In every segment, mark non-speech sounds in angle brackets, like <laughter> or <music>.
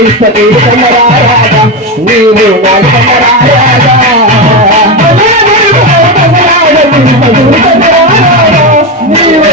రాజా నీవు రాజా నీవు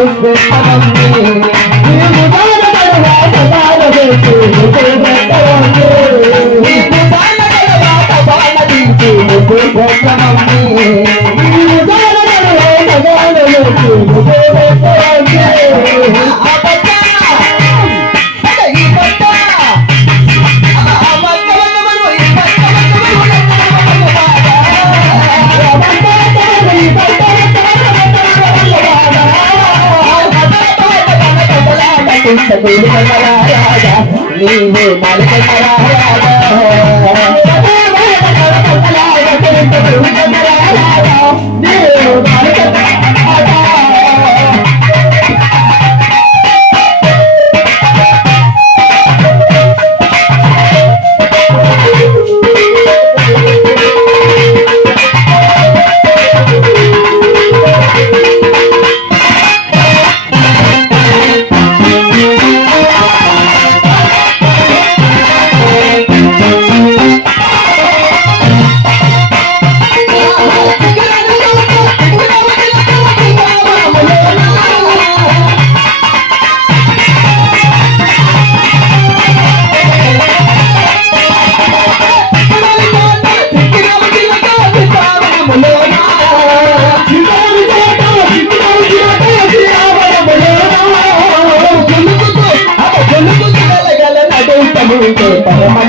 Thank you. నీవు రాజా.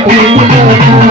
Thank you.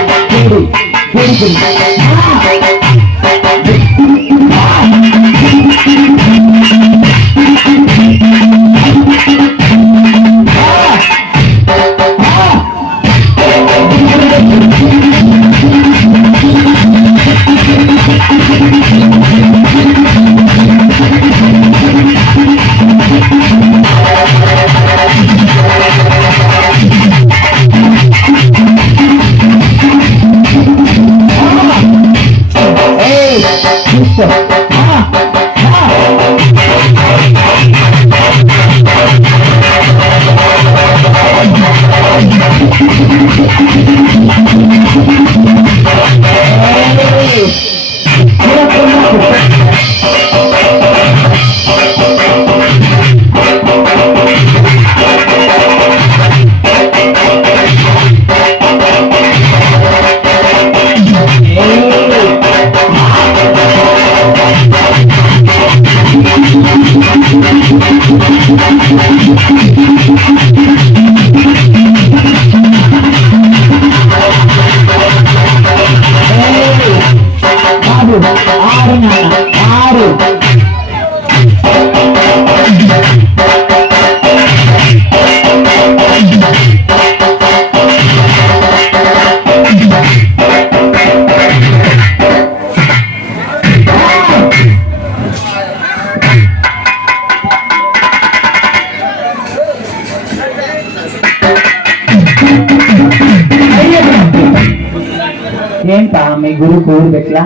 போடுகிறேன் 我 <laughs> ಇದೇನ್ಪಾ ಮೈ ಗುರು ಕೂರ್ಬೇಕಲ್ಲ